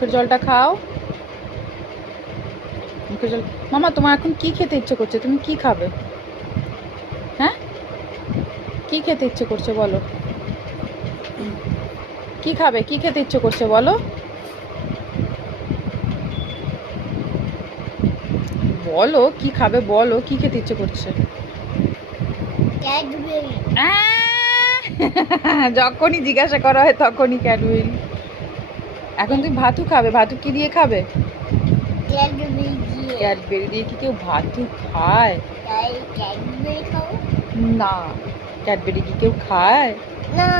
মুখের জলটা খাও। মুখের জল। মামা তোমার এখন কি খেতে ইচ্ছে করছে? তুমি কি খাবে? হ্যাঁ, কি খেতে ইচ্ছে করছে বলো? কি খাবে? কি খেতে ইচ্ছে করছে বলো? বলো কি খাবে, বলো কি খেতে ইচ্ছে করছে? ক্যাডবেরি। যখনই জিজ্ঞাসা করা হয় তখনই ক্যাডবেরি। এখন তুমি ভাতু খাবে। ভাতু কি দিয়ে খাবে? ক্যাডবেরি দিয়ে। ক্যাডবেরি দিয়ে কি কেউ ভাতু খায়? তাই ক্যাডবেরি খাবো না, ক্যাডবেরি কি কেউ খায়? না,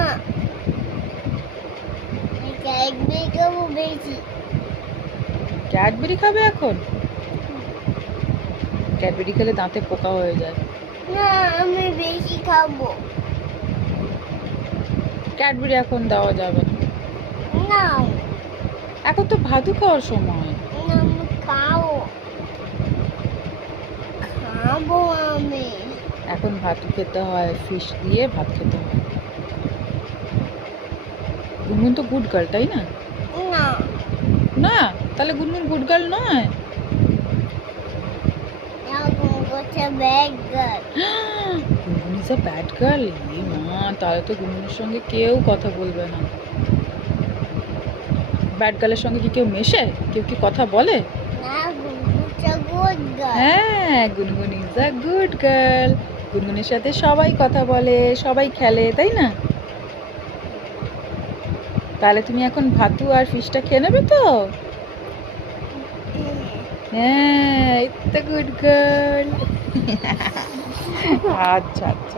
আমি ক্যাডবেরি খাবো বেশি। ক্যাডবেরি খাবে এখন? ক্যাডবেরি খেলে দাঁতে পোকা হয়ে যায়। না, আমি বেশি খাবো ক্যাডবেরি এখন দেওয়া যাবে না। না। এখন তো ভাতু খাওয়ার সময়। না, আমি খাবো খাবো আমি। এখন ভাতু খেতে হয়, ফিশ দিয়ে ভাত খেতে হয়। গুনগুন তো গুড গার্ল, তাই না? না, না, তাহলে গুনগুন গুড গার্ল নয়। এরকম করছে ব্যাড গার্ল। গুনগুন ইজ আ ব্যাড গার্ল? মা, তাহলে তো গুনগুনের সঙ্গে কেউ কথা বলবে না। ব্যাড গার্লের সঙ্গে কি কেউ মেশে? কেউ কি কথা বলে? না, গুডটা গুড গার্ল। হ্যাঁ, গুনগুন ইজ আ গুড গার্ল। গুনগুনের সাথে সবাই কথা বলে, সবাই খেলে, তাই না? তাহলে তুমি এখন ভাতু আর ফিশটা খেয়ে নেবে তো? হ্যাঁ, ইটস আ গুড গার্ল। আচ্ছা আচ্ছা।